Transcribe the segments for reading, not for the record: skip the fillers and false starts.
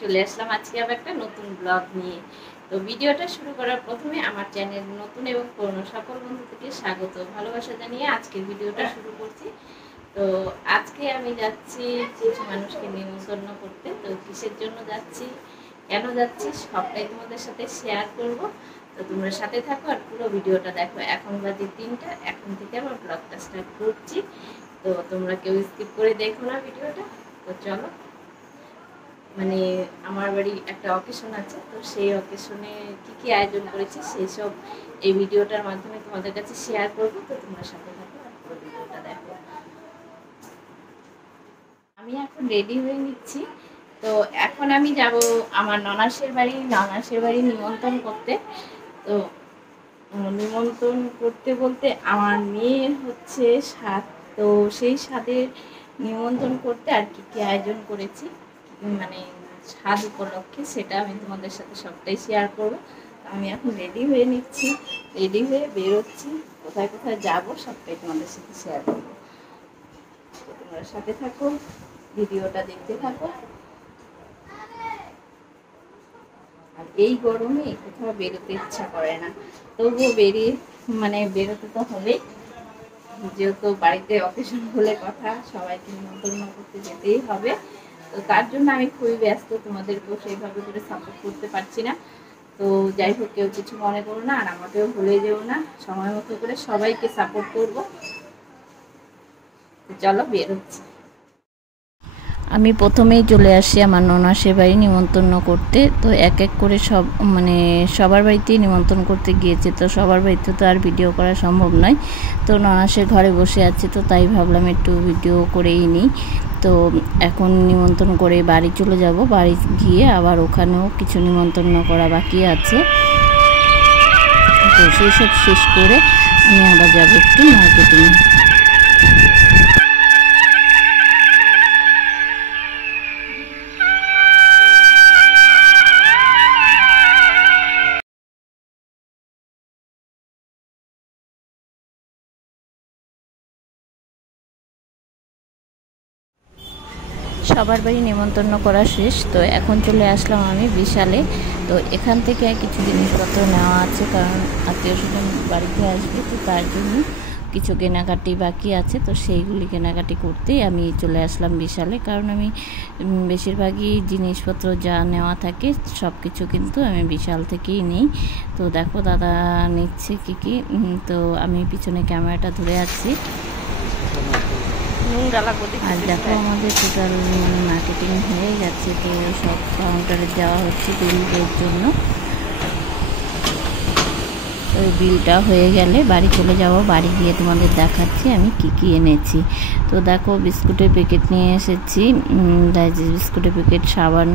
চলে আসলাম আজকে আবার একটা নতুন ব্লগ নিয়ে। তো ভিডিওটা শুরু করার প্রথমে আমার চ্যানেল নতুন এবং পুরনো সকল বন্ধুদেরকে স্বাগত ভালোবাসা জানিয়ে আজকের ভিডিওটা শুরু করছি। তো আজকে আমি যাচ্ছি কিছু মানুষকে নিমন্ত্রণ করতে। তো কিসের জন্য যাচ্ছি, কেন যাচ্ছি সবটাই তোমাদের সাথে শেয়ার করব। তো তোমরা সাথে থাকো আর পুরো ভিডিওটা দেখো। এখন বাজে 3টা, এখন থেকে আমার ব্লগটা স্টার্ট করছি। তো তোমরা কেউ স্কিপ করে দেখো না ভিডিওটা। তো চলো, মানে আমার বাড়ি একটা অকেশন আছে, তো সেই অকেশনে কি কি আয়োজন করেছি সেই সব এই ভিডিওটার মাধ্যমে তোমাদের কাছে শেয়ার করব। তো তোমরা সাথে থাকো আর পুরো ভিডিওটা দেখো। আমি এখন রেডি হয়ে নিচ্ছি। তো এখন আমি যাব আমার ননাসের বাড়ি নিমন্ত্রণ করতে। তো নিমন্ত্রণ করতে বলতে আমার মেয়ের হচ্ছে সাত। তো সেই সাদের নিমন্ত্রণ করতে আর কি কি আয়োজন করেছি, মানে স্বাদ উপলক্ষে, সেটা আমি তোমাদের সাথে সবটাই শেয়ার করবো। আমি এখন রেডি হয়ে নিচ্ছি, রেডি হয়ে বেরোচ্ছি, কোথায় কোথায় যাব সবটাই তোমাদের সাথে শেয়ার করবো। তোমরা সাথে থাকো, ভিডিওটা দেখতে থাকো। আর এই গরমে কোথাও বেরোতে ইচ্ছা করে না, তবুও বেরোতে তো হবেই, যেহেতু বাড়িতে অকেশন বলে কথা, সবাইকে নিমন্ত্রণ করতে যেতেই হবে। তো তার জন্য আমি খুবই ব্যস্ত, তোমাদেরকেও সেইভাবে করে সাপোর্ট করতে পারছি না। তো যাই হোক, কেউ কিছু মনে করো না আর আমাকেও ভুলে যেও না, সময় মতো করে সবাইকে সাপোর্ট করবো। চলো বেরোচ্ছি। আমি প্রথমেই চলে আসি আমার ননাসের বাড়ি নিমন্ত্রণ করতে। তো এক এক করে সবার বাড়িতেই নিমন্ত্রণ করতে গিয়েছে। তো সবার বাড়িতে তো আর ভিডিও করা সম্ভব নয়। তো ননাসের ঘরে বসে আছে, তো তাই ভাবলাম একটু ভিডিও করেই নিই। তো এখন নিমন্ত্রণ করে বাড়ি চলে যাব। বাড়ি গিয়ে আবার ওখানেও কিছু নিমন্ত্রণ করা বাকি আছে। তো সেই সব শেষ করে আমি আবার যাবো একটু মার্কেটিং। সবার বাড়ি নিমন্ত্রণ করা শেষ। তো এখন চলে আসলাম আমি বিশালে। তো এখান থেকে কিছু জিনিসপত্র নেওয়া আছে, কারণ আত্মীয় স্বজন বাড়িতে আসবে, তো তার জন্য কিছু কেনাকাটি বাকি আছে। তো সেইগুলি কেনাকাটি করতেই আমি চলে আসলাম বিশালে, কারণ আমি বেশিরভাগই জিনিসপত্র যা নেওয়া থাকে সব কিছু কিন্তু আমি বিশাল থেকেই নিই। তো দেখো দাদা নিচ্ছে কী। তো আমি পিছনে ক্যামেরাটা ধরে আছি। আর দেখো আমাদের টোটাল মার্কেটিং হয়ে গেছে। তো সব কাউন্টারে দেওয়া হচ্ছে বিলের জন্য। তো বিলটা হয়ে গেলে বাড়ি চলে যাব। বাড়ি গিয়ে তোমাদের দেখাচ্ছি আমি কি কি এনেছি। তো দেখো বিস্কুটের প্যাকেট নিয়ে এসেছি, বিস্কুটের প্যাকেট, সাবান,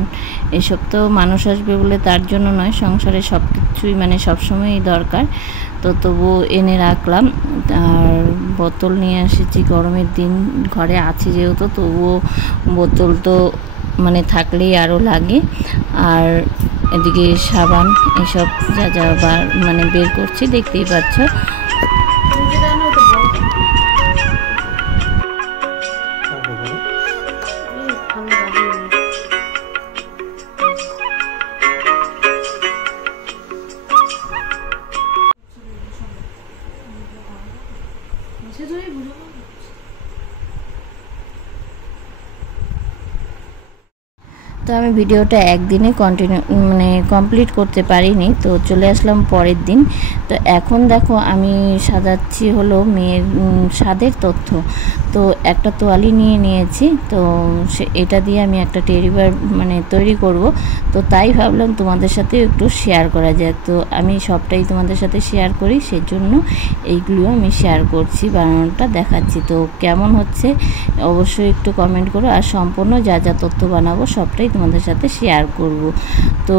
এসব তো মানুষ আসবে বলে তার জন্য নয়, সংসারে সব কিছুই সবসময়ই দরকার। তো তবু এনে রাখলাম। আর বোতল নিয়ে এসেছি, গরমের দিন ঘরে আছি যেহেতু, তবুও বোতল তো থাকলেই আরও লাগে। আর এদিকে সাবান, এসব যা যা বের করছি দেখতেই পাচ্ছ। তো আমি ভিডিওটা একদিনে কমপ্লিট করতে পারিনি, তো চলে আসলাম পরের দিন। তো এখন দেখো আমি সাজাচ্ছি হলো মেয়ের স্বাদের তথ্য। তো একটা তোয়ালি নিয়ে নিয়েছি। তো এটা দিয়ে আমি একটা টেডি বিয়ার তৈরি করব। তো তাই ভাবলাম তোমাদের সাথে একটু শেয়ার করা যাক। তো আমি সবটাই তোমাদের সাথে শেয়ার করি, সেজন্য এইগুলো আমি শেয়ার করছি, বানানোটা দেখাচ্ছি। তো কেমন হচ্ছে অবশ্যই একটু কমেন্ট করো। আর সম্পূর্ণ যা যা তথ্য বানাবো সবটাই তোমাদের সাথে শেয়ার করব। তো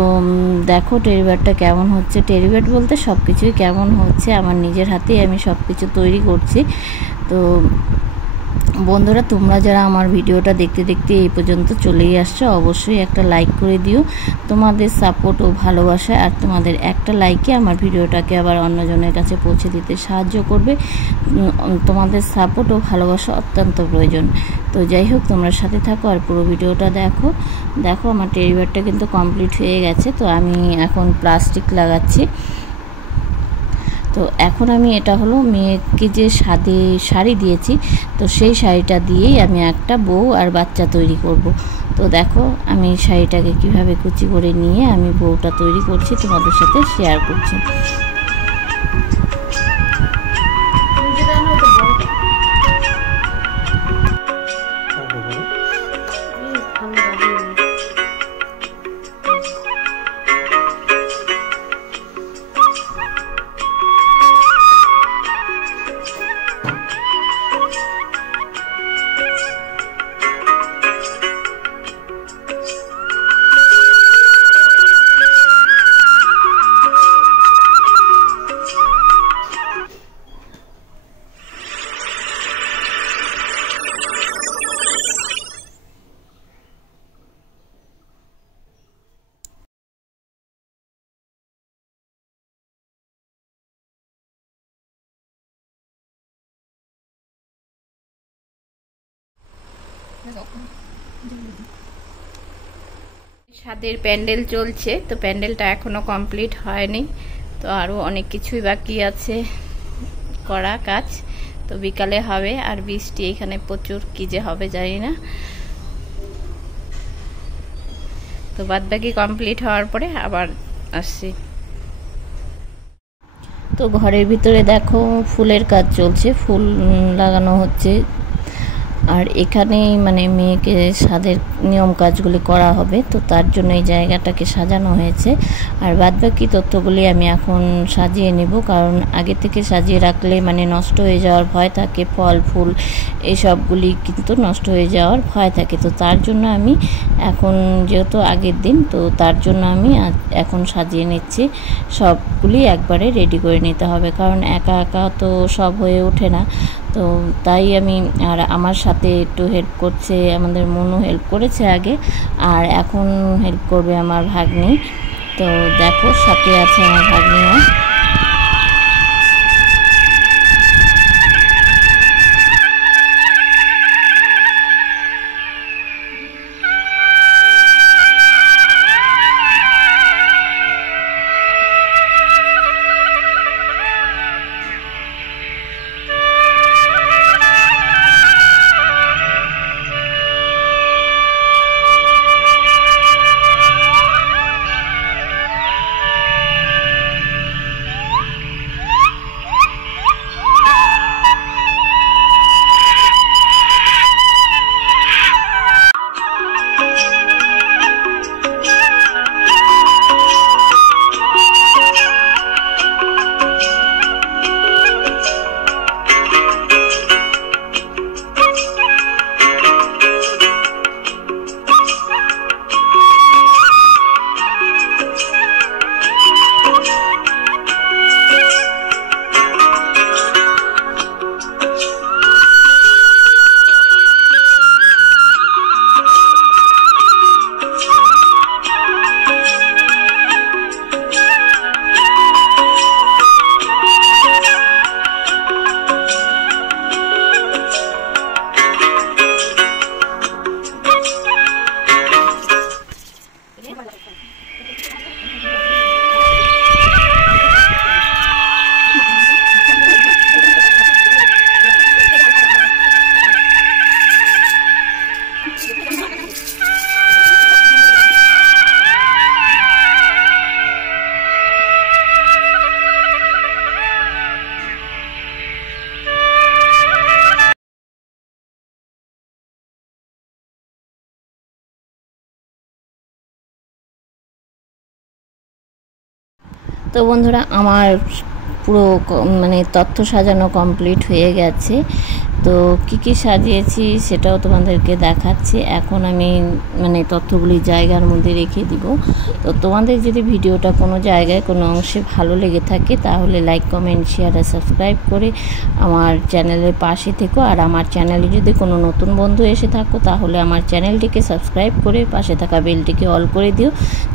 দেখো টেডি বিয়ারটা কেমন হচ্ছে। টেডি বিয়ার বলতে সব কিছুই কেমন হচ্ছে, আমার নিজের হাতেই আমি সব কিছু তৈরি করছি। তো বন্ধুরা তোমরা যারা আমার ভিডিওটা দেখতে দেখতে এই পর্যন্ত চলেই আসছো, অবশ্যই একটা লাইক করে দিও। তোমাদের সাপোর্ট ও ভালোবাসা আর তোমাদের একটা লাইকে আমার ভিডিওটাকে আবার অন্যজনের কাছে পৌঁছে দিতে সাহায্য করবে। তোমাদের সাপোর্ট ও ভালোবাসা অত্যন্ত প্রয়োজন। তো যাই হোক, তোমরা সাথে থাকো আর পুরো ভিডিওটা দেখো। দেখো আমার টেডি বিয়ারটা কিন্তু কমপ্লিট হয়ে গেছে। তো আমি এখন প্লাস্টিক লাগাচ্ছি। তো এখন আমি এটা হলো মেয়েকে যে শাড়ি দিয়েছি, তো সেই শাড়িটা দিয়েই আমি একটা বউ আর বাচ্চা তৈরি করব। তো দেখো আমি শাড়িটাকে কিভাবে কুচি করে নিয়ে আমি বউটা তৈরি করছি, তোমাদের সাথে শেয়ার করছি। ছাদের প্যান্ডেল চলছে, তো প্যান্ডেলটা এখনো কমপ্লিট হয়নি, তো আরো অনেক কিছুই বাকি আছে করা কাজ। তো বিকালে হবে, আর বৃষ্টি এখানে প্রচুর, কি যে হবে জানি না। তো বাদ বাকি কমপ্লিট হওয়ার পরে আবার আসছি। তো ঘরের ভিতরে দেখো ফুলের কাজ চলছে, ফুল লাগানো হচ্ছে। আর এখানেই মানে মেয়েকে সাধের নিয়ম কাজগুলি করা হবে, তো তার জন্য এই জায়গাটাকে সাজানো হয়েছে। আর বাদবাকি তথ্যগুলি আমি এখন সাজিয়ে নেব, কারণ আগে থেকে সাজিয়ে রাখলে মানে নষ্ট হয়ে যাওয়ার ভয় থাকে, ফল ফুল এইসবগুলি কিন্তু নষ্ট হয়ে যাওয়ার ভয় থাকে। তো তার জন্য আমি এখন, যেহেতু আগের দিন, তো তার জন্য আমি এখন সাজিয়ে নিচ্ছি। সবগুলি একবারে রেডি করে নিতে হবে, কারণ একা একা তো সব হয়ে ওঠে না। তো তাই আমি, আর আমার সাথে একটু হেল্প করছে আমাদের মনু, হেল্প করেছে আগে, আর এখন হেল্প করবে আমার ভাগ্নি। তো দেখো সাথে আছে আমার ভাগ্নিও। তো বন্ধুরা আমার পুরো মানে তথ্য সাজানো কমপ্লিট হয়ে গেছে। তো কি সাজিয়েছি সেটাও তোমাদেরকে দেখাচ্ছি। এখন আমি মানে তথ্যগুলি জায়গার মধ্যে রেখে দিব। তো তোমাদের যদি ভিডিওটা কোনো জায়গায় কোনো অংশে ভালো লেগে থাকে তাহলে লাইক, কমেন্ট, শেয়ার আর সাবস্ক্রাইব করে আমার চ্যানেলের পাশে থেকো। আর আমার চ্যানেলে যদি কোনো নতুন বন্ধু এসে থাকো তাহলে আমার চ্যানেলটিকে সাবস্ক্রাইব করে পাশে থাকা বেলটিকে অল করে দিও,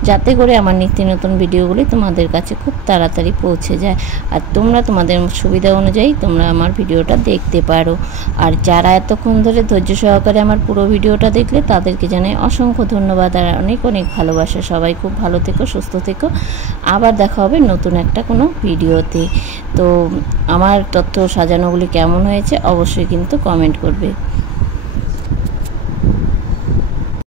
যাতে করে আমার নিত্য নতুন ভিডিওগুলি তোমাদের কাছে খুব তাড়াতাড়ি পৌঁছে যায়। আর তোমরা তোমাদের সুবিধা অনুযায়ী তোমরা আমার ভিডিওটা দেখতে পারো। আর যারা এতক্ষণ ধরে ধৈর্য সহকারে আমার পুরো ভিডিওটা দেখলে তাদেরকে জানাই অসংখ্য ধন্যবাদ আর অনেক অনেক ভালোবাসা। সবাই খুব ভালো থেকো, সুস্থ থেকো। আবার দেখা হবে নতুন একটা কোনো ভিডিওতে। তো আমার তথ্য সাজানোগুলি কেমন হয়েছে অবশ্যই কিন্তু কমেন্ট করবে।